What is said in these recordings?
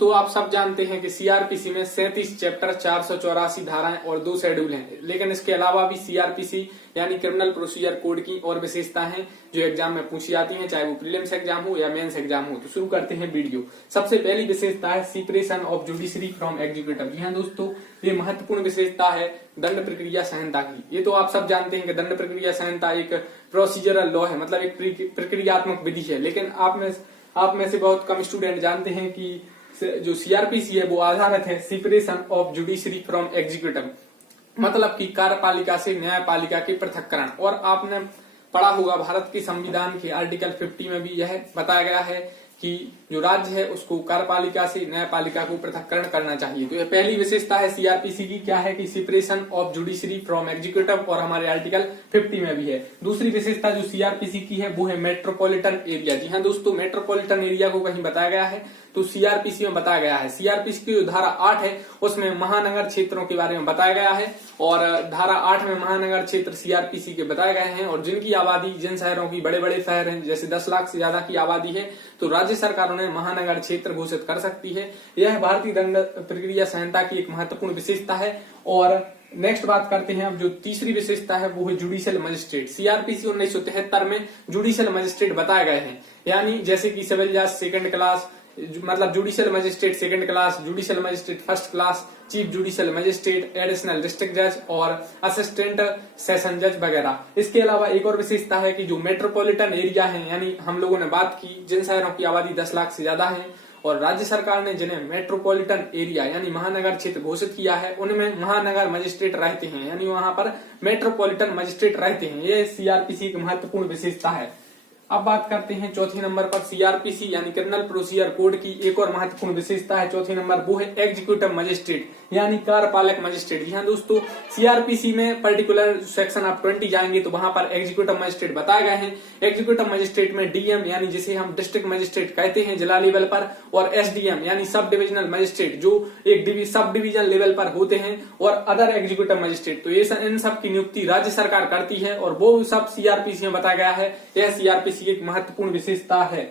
दोस्तों, आप सब जानते हैं कि सीआरपीसी में 37 चैप्टर 484 धाराएं और 2 शेड्यूल हैं, लेकिन इसके अलावा भी सीआरपीसी यानी क्रिमिनल प्रोसीजर कोड की और विशेषता हैं जो एग्जाम में पूछी जाती हैं, चाहे वो प्रीलिम्स एग्जाम हो या मेंस एग्जाम हो। तो शुरू करते हैं वीडियो। सबसे पहली विशेषता है separation of judiciary from executive. जी हाँ दोस्तों, ये महत्वपूर्ण विशेषता है दंड प्रक्रिया संहिता की। ये तो आप सब जानते हैं कि दंड प्रक्रिया संहिता एक प्रोसीजरल लॉ है, मतलब एक प्रक्रियात्मक विधि है, लेकिन आप में से बहुत कम स्टूडेंट जानते हैं कि जो सीआरपीसी है वो आधारित है separation of judiciary from executive, मतलब कि कार्यपालिका से न्यायपालिका के पृथक्करण। और आपने पढ़ा होगा भारत के संविधान के आर्टिकल 50 में भी यह बताया गया है कि जो राज्य है उसको कार्यपालिका से न्यायपालिका को पृथक्करण करना चाहिए। तो यह पहली विशेषता है सीआरपीसी की, क्या है कि separation of judiciary from executive, और हमारे आर्टिकल 50 में भी है। दूसरी विशेषता जो सीआरपीसी की है वो है मेट्रोपॉलिटन एरिया। जी हाँ दोस्तों, मेट्रोपॉलिटन एरिया को कहीं बताया गया है तो सीआरपीसी में बताया गया है। सीआरपीसी की जो धारा 8 है उसमें महानगर क्षेत्रों के बारे में बताया गया है, और धारा 8 में महानगर क्षेत्र सीआरपीसी के बताए गए हैं, और जिनकी आबादी, जिन शहरों की बड़े बड़े शहर हैं जैसे 10 लाख से ज्यादा की आबादी है तो राज्य सरकार उन्हें महानगर क्षेत्र घोषित कर सकती है। यह भारतीय दंड प्रक्रिया संहिता की एक महत्वपूर्ण विशेषता है। और नेक्स्ट बात करते हैं अब जो तीसरी विशेषता है वो है जुडिशियल मजिस्ट्रेट। सीआरपीसी 1973 में जुडिशियल मजिस्ट्रेट बताए गए हैं, यानी जैसे कि सिविल जज सेकंड क्लास, मतलब judicial magistrate second class, judicial magistrate first class, chief judicial magistrate, additional district जज और असिस्टेंट सेशन जज वगैरह। इसके अलावा एक और विशेषता है कि जो मेट्रोपॉलिटन एरिया है, यानी हम लोगों ने बात की जिन शहरों की आबादी 10 लाख से ज्यादा है और राज्य सरकार ने जिन्हें मेट्रोपॉलिटन एरिया यानी महानगर क्षेत्र घोषित किया है, उनमें महानगर मजिस्ट्रेट रहते हैं, यानी वहां पर मेट्रोपॉलिटन मजिस्ट्रेट रहते हैं। ये सीआरपीसी की महत्वपूर्ण विशेषता है। अब बात करते हैं चौथे नंबर पर सीआरपीसी यानी क्रिमिनल प्रोसीजर कोड की एक और महत्वपूर्ण विशेषता है चौथे नंबर, वो है एग्जीक्यूटिव मजिस्ट्रेट यानी कार्यपालक मजिस्ट्रेट। जी हाँ दोस्तों, सीआरपीसी में पर्टिकुलर सेक्शन आप 20 जाएंगे तो वहां पर एग्जीक्यूटिव मजिस्ट्रेट बताए गए हैं। एग्जीक्यूटिव मजिस्ट्रेट में डीएम यानी जिसे हम डिस्ट्रिक्ट मजिस्ट्रेट कहते हैं जिला लेवल पर, और एसडीएम यानी सब डिविजनल मजिस्ट्रेट जो एक सब डिवीजन लेवल पर होते हैं, और अदर एग्जीक्यूटिव मजिस्ट्रेट। तो ये इन सब की नियुक्ति राज्य सरकार करती है और वो सब सीआरपीसी में बताया गया है। यह सीआरपीसी एक महत्वपूर्ण विशेषता है।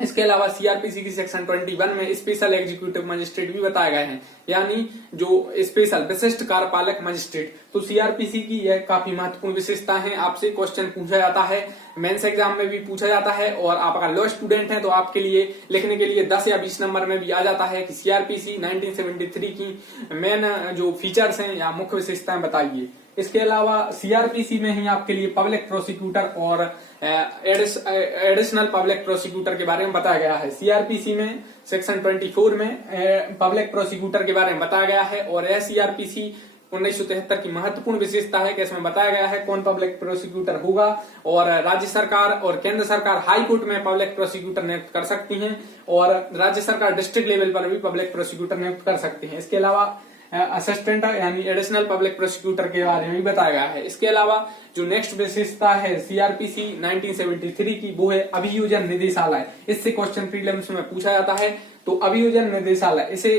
इसके अलावा सीआरपीसी की सेक्शन 21 में स्पेशल एग्जीक्यूटिव मजिस्ट्रेट भी बताए गए हैं, यानी जो स्पेशल विशिष्ट कार्यपालक मजिस्ट्रेट। तो सीआरपीसी की यह काफी महत्वपूर्ण विशेषता है। आपसे क्वेश्चन पूछा जाता है, मेंस एग्जाम में भी पूछा जाता है, और आप अगर लॉ स्टूडेंट हैं तो आपके लिए लिखने के लिए 10 या 20 नंबर में भी आ जाता है कि सीआरपीसी 1973 की मेन जो फीचर्स हैं या मुख्य विशेषताएं बताइए। इसके अलावा सीआरपीसी में ही आपके लिए पब्लिक प्रोसिक्यूटर और एडिशनल पब्लिक प्रोसिक्यूटर के बारे में बताया गया है। सीआरपीसी में सेक्शन 24 में पब्लिक प्रोसिक्यूटर के बारे में बताया गया है, और यह सीआरपीसी 1973 की महत्वपूर्ण विशेषता है कि इसमें बताया गया है कौन पब्लिक प्रोसिक्यूटर होगा, और राज्य सरकार और केंद्र सरकार हाई कोर्ट में पब्लिक प्रोसिक्यूटर नियुक्त कर सकती हैं, और राज्य सरकार डिस्ट्रिक्ट लेवल पर भी पब्लिक प्रोसिक्यूटर नियुक्त कर सकते हैं। इसके अलावा असिस्टेंट यानी एडिशनल पब्लिक प्रोसिक्यूटर के बारे में भी बताया गया है। इसके अलावा जो नेक्स्ट विशेषता है सीआरपीसी 1973 की वो है अभियोजन निदेशालय। इससे क्वेश्चन प्रीलिम्स में पूछा जाता है। तो अभियोजन निदेशालय, इसे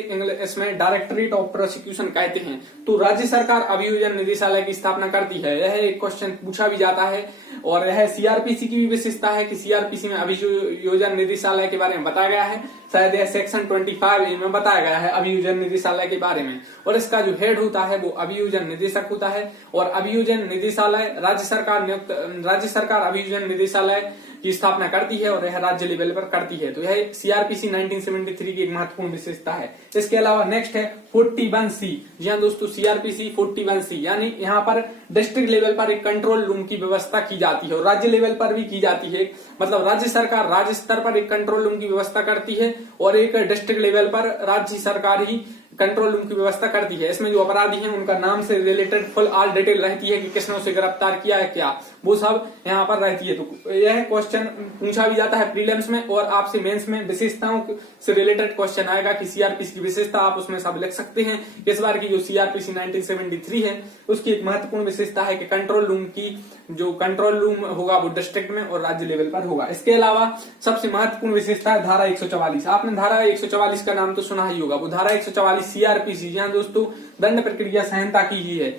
इसमें डायरेक्टरेट ऑफ प्रोसिक्यूशन कहते हैं। तो राज्य सरकार अभियोजन निदेशालय की स्थापना करती है, यह एक क्वेश्चन पूछा भी जाता है। और यह सीआरपीसी की भी विशेषता है कि सीआरपीसी में अभियोजन निदेशालय के बारे में बताया गया है। शायद यह सेक्शन 25 में बताया गया है अभियोजन निदेशालय के बारे में, और इसका जो हेड होता है वो अभियोजन निदेशक होता है। और अभियोजन निदेशालय राज्य सरकार अभियोजन निदेशालय की स्थापना करती है और यह राज्य लेवल पर करती है। तो यह सीआरपीसी 1973 की एक महत्वपूर्ण विशेषता है। इसके अलावा नेक्स्ट है 41C। जी हाँ दोस्तों, सीआरपीसी 41C यानी यहाँ पर डिस्ट्रिक्ट लेवल पर एक कंट्रोल रूम की व्यवस्था की जाती है, और राज्य लेवल पर भी की जाती है। मतलब राज्य सरकार राज्य स्तर पर एक कंट्रोल रूम की व्यवस्था करती है, और एक डिस्ट्रिक्ट लेवल पर राज्य सरकार ही कंट्रोल रूम की व्यवस्था करती है। इसमें जो अपराधी हैं उनका नाम से रिलेटेड फुल ऑल डिटेल रहती है कि किसने उसे गिरफ्तार किया है, क्या वो सब यहाँ पर रहती है। तो यह क्वेश्चन पूछा भी जाता है प्रीलिम्स में, और आपसे मेंस में विशेषताओं से रिलेटेड क्वेश्चन आएगा कि सीआरपीसी की विशेषता आप उसमें सब लिख सकते हैं। इस बार की जो सीआरपीसी 1973 है उसकी एक महत्वपूर्ण विशेषता है कि कंट्रोल रूम होगा वो डिस्ट्रिक्ट में और राज्य लेवल पर होगा। इसके अलावा सबसे महत्वपूर्ण विशेषता है धारा 144। आपने धारा 144 का नाम तो सुना ही होगा। वो धारा 144 सीआरपीसी, जी हाँ दोस्तों, दंड प्रक्रिया संहिता की ही है।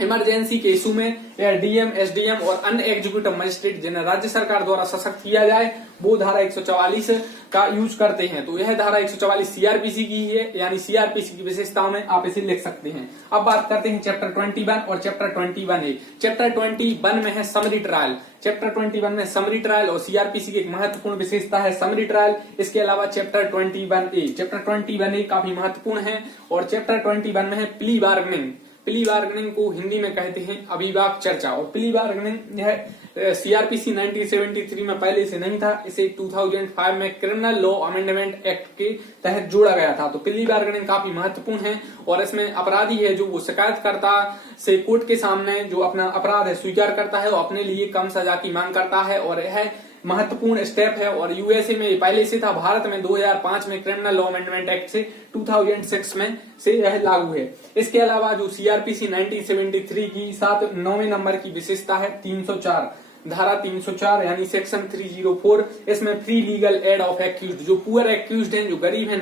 इमरजेंसी के इशू में या डीएम, एसडीएम और अन्य एग्जीक्यूटिव मजिस्ट्रेट जिन्हें राज्य सरकार द्वारा सशक्त किया जाए वो धारा 144 का यूज करते हैं। तो यह धारा 144 सीआरपीसी की है, यानी सीआरपीसी की विशेषताओं में आप इसे लिख सकते हैं। अब बात करते हैं चैप्टर 21 और चैप्टर 21A। चैप्टर 21 में है समरी ट्रायल। चैप्टर 21 में समरी ट्रायल और सीआरपीसी की एक महत्वपूर्ण विशेषता है समरी ट्रायल। इसके अलावा चैप्टर 21A, चैप्टर 21A काफी महत्वपूर्ण है और चैप्टर 21 में है प्ली बार्गेनिंग। प्ली बार्गेनिंग को हिंदी में कहते हैं अभिभाव चर्चा। और प्ली बार्गेनिंग यह सीआरपीसी 1973 में पहले से नहीं था, इसे 2005 में क्रिमिनल लॉ अमेंडमेंट एक्ट के तहत जोड़ा गया था। तो प्ली बार्गेनिंग काफी महत्वपूर्ण है और इसमें अपराधी है जो वो शिकायतकर्ता से कोर्ट के सामने जो अपना अपराध है स्वीकार करता है और अपने लिए कम सजा की मांग करता है और यह महत्वपूर्ण स्टेप है। और यूएसए में पहले से था, भारत में 2005 में क्रिमिनल लॉ अमेंडमेंट एक्ट से 2006 में से यह लागू है। इसके अलावा जो सीआरपीसी 1973 की 9वें नंबर की विशेषता है 304, धारा 304 यानी सेक्शन 304, इसमें free legal aid of accused, जो पुअर एक्यूज्ड हैं, जो गरीब हैं,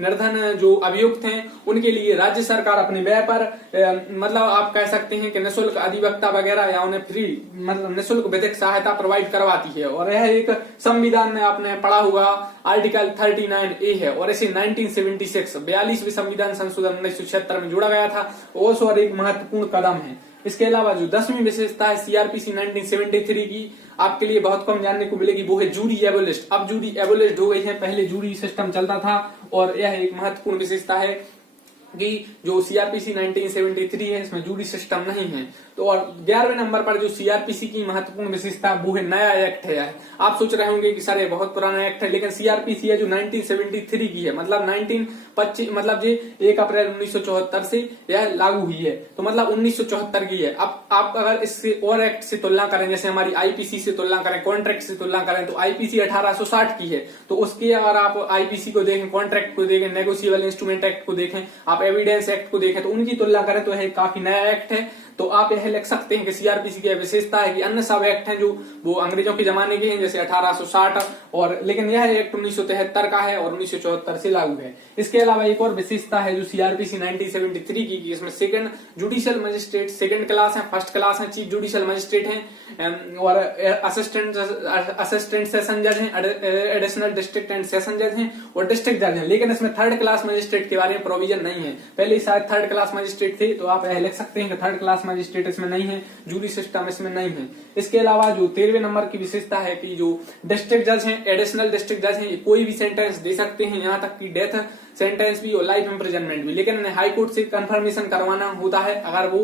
निर्धन जो अभियुक्त हैं, उनके लिए राज्य सरकार अपने व्यय पर मतलब आप कह सकते हैं कि निःशुल्क अधिवक्ता वगैरह या उन्हें फ्री मतलब निःशुल्क विधिक सहायता प्रोवाइड करवाती है। और यह एक संविधान में आपने पढ़ा हुआ आर्टिकल 39A है और इसे 1976 42वीं संविधान संशोधन 1976 में जोड़ा गया था और एक महत्वपूर्ण कदम है। इसके अलावा जो 10वीं विशेषता है सीआरपीसी 1973 की आपके लिए बहुत कम जानने को मिलेगी, वो है जूरी एबोलिस्ट। अब जूरी एबोलिस्ट हो गई है, पहले जूरी सिस्टम चलता था और यह एक महत्वपूर्ण विशेषता है कि जो सीआरपीसी 1973 है इसमें जूरी सिस्टम नहीं है। तो और 11वें नंबर पर जो सीआरपीसी की महत्वपूर्ण विशेषता वो है नया एक्ट है। आप सोच रहे होंगे कि सर ये बहुत पुराना एक्ट है, लेकिन सीआरपीसी है जो 1973 की है, मतलब 1925 मतलब ये 1 अप्रैल 1974 से यह लागू हुई है, तो मतलब 1974 की है। अब आप अगर इससे और एक्ट से तुलना करें, जैसे हमारी आईपीसी से तुलना करें, कॉन्ट्रैक्ट से तुलना करें, तो आईपीसी 1860 की है। तो उसके अगर आप आईपीसी को देखें, कॉन्ट्रैक्ट को देखें, नेगोशिएबल इंस्ट्रूमेंट एक्ट को देखें, आप एविडेंस एक्ट को देखें, तो उनकी तुलना करें तो यह काफी नया एक्ट है। तो आप यह लिख सकते हैं कि सीआरपीसी की विशेषता है कि अन्य सब एक्ट हैं जो वो अंग्रेजों के जमाने के हैं, जैसे 1860 और लेकिन यह एक्ट 1973 का है और 1974 से लागू है। इसके अलावा एक और विशेषता है जो सीआरपीसी 1973 की, इसमें second judicial magistrate second class है, फर्स्ट क्लास है, चीफ जुडिशियल मजिस्ट्रेट हैं और असिस्टेंट सेशन जज हैं, एडिशनल डिस्ट्रिक्ट एंड सेशन जज हैं और डिस्ट्रिक्ट जज हैं। लेकिन इसमें थर्ड क्लास मजिस्ट्रेट के बारे में प्रोविजन नहीं है। पहले शायद थर्ड क्लास मजिस्ट्रेट थे, तो आप यह लिख सकते हैं कि थर्ड क्लास मजिस्ट्रेट इसमें नहीं है, जूरी सिस्टम इसमें नहीं है। इसके अलावा जो 13वें नंबर की विशेषता है कि जो डिस्ट्रिक्ट जज हैं, एडिशनल डिस्ट्रिक्ट जज हैं, कोई भी सेंटेंस दे सकते हैं, यहाँ तक कि डेथ सेंटेंस भी और लाइफ इम्प्रिजनमेंट भी, लेकिन इन्हें हाई कोर्ट से कंफर्मेशन करवाना होता है। अगर वो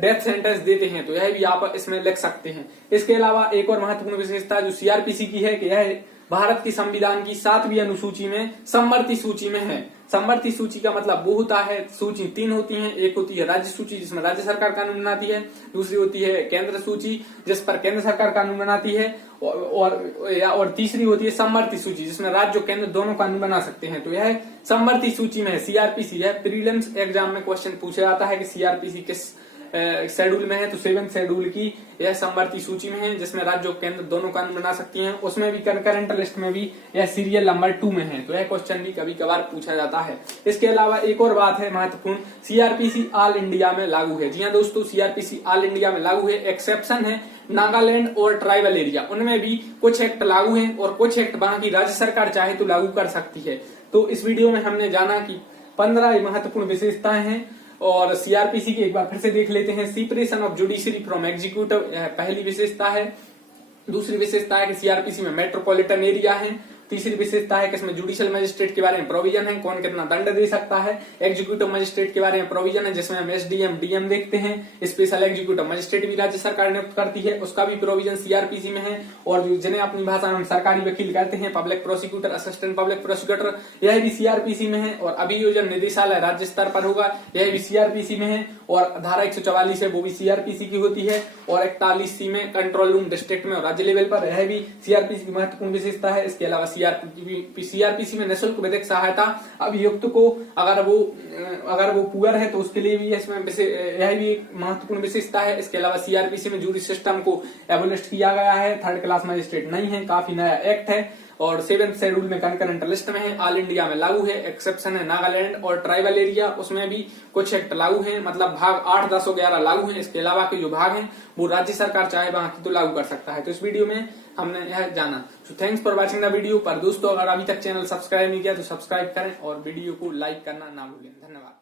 डेथ सेंटेंस देते हैं तो यह भी आप इसमें लिख सकते हैं। इसके अलावा एक और महत्वपूर्ण विशेषता जो सीआरपीसी की है कि यह भारत की संविधान की 7वीं अनुसूची में समवर्ती सूची में है। समवर्ती सूची का मतलब वो होता है, सूची 3 होती है, एक होती है राज्य सूची जिसमें राज्य सरकार कानून बनाती है, दूसरी होती है केंद्र सूची जिस पर केंद्र सरकार कानून बनाती है और तीसरी होती है समवर्ती सूची जिसमें राज्य और केंद्र दोनों कानून बना सकते हैं। तो यह समवर्ती सूची में है सीआरपीसी है। प्रीलिम्स एग्जाम में क्वेश्चन पूछा जाता है कि सीआरपीसी किस शेड्यूल में है, तो 7th शेड्यूल की यह समवर्ती सूची में है जिसमें राज्य और केंद्र दोनों कानून बना सकती हैं। उसमें भी करंट लिस्ट में भी यह सीरियल नंबर 2 में है। तो यह क्वेश्चन भी कभी कभार पूछा जाता है। इसके अलावा एक और बात है महत्वपूर्ण, सीआरपीसी ऑल इंडिया में लागू है। जी हाँ दोस्तों, सीआरपीसी ऑल इंडिया में लागू है। एक्सेप्शन है नागालैंड और ट्राइबल एरिया, उनमें भी कुछ एक्ट लागू हैं और कुछ एक्ट वहां की राज्य सरकार चाहे तो लागू कर सकती है। तो इस वीडियो में हमने जाना कि 15 महत्वपूर्ण विशेषताएं हैं और सीआरपीसी की एक बार फिर से देख लेते हैं। Separation of judiciary from executive पहली विशेषता है। दूसरी विशेषता है कि सीआरपीसी में मेट्रोपॉलिटन एरिया है। तीसरी विशेषता है कि इसमें जुडिशियल मजिस्ट्रेट के बारे में प्रोविजन है, कौन कितना दंड दे सकता है। एग्जीक्यूटिव मजिस्ट्रेट के बारे में प्रोविजन है जिसमें हम एसडीएम डीएम देखते हैं। स्पेशल एग्जीक्यूटिव मजिस्ट्रेट भी राज्य सरकार नियुक्त करती है, उसका भी प्रोविजन सीआरपीसी में है। और जिन्हें अपनी भाषा में हम सरकारी वकील कहते हैं, public prosecutor, assistant public prosecutor, यह भी सीआरपीसी में है। और अभियोजन निदेशालय राज्य स्तर पर होगा, यह भी सीआरपीसी में है। और धारा 144 है वो भी सीआरपीसी की होती है। और 41C में कंट्रोल रूम डिस्ट्रिक्ट में और राज्य लेवल पर, यह भी सीआरपीसी की महत्वपूर्ण विशेषता है। इसके अलावा सीआरपीसी में निःशुल्क विधिक सहायता अभियुक्त को अगर वो पुअर है तो उसके लिए भी इसमें यह भी एक महत्वपूर्ण विशेषता है। इसके अलावा सीआरपीसी में जूरी सिस्टम को एबोलिश किया गया है, थर्ड क्लास मजिस्ट्रेट नहीं है, काफी नया एक्ट है। और 7th शेड्यूल में कंकरेंट लिस्ट में है, ऑल इंडिया में लागू है। एक्सेप्शन है नागालैंड और ट्राइबल एरिया, उसमें भी कुछ एक्ट लागू है, मतलब भाग 8, 10 और 11 लागू है। इसके अलावा के जो भाग हैं वो राज्य सरकार चाहे बाकी तो लागू कर सकता है। तो इस वीडियो में हमने यह जाना। So thanks for watching the video. पर दोस्तों अगर अभी तक चैनल सब्सक्राइब नहीं किया तो सब्सक्राइब करें और वीडियो को लाइक करना ना भूलें। धन्यवाद।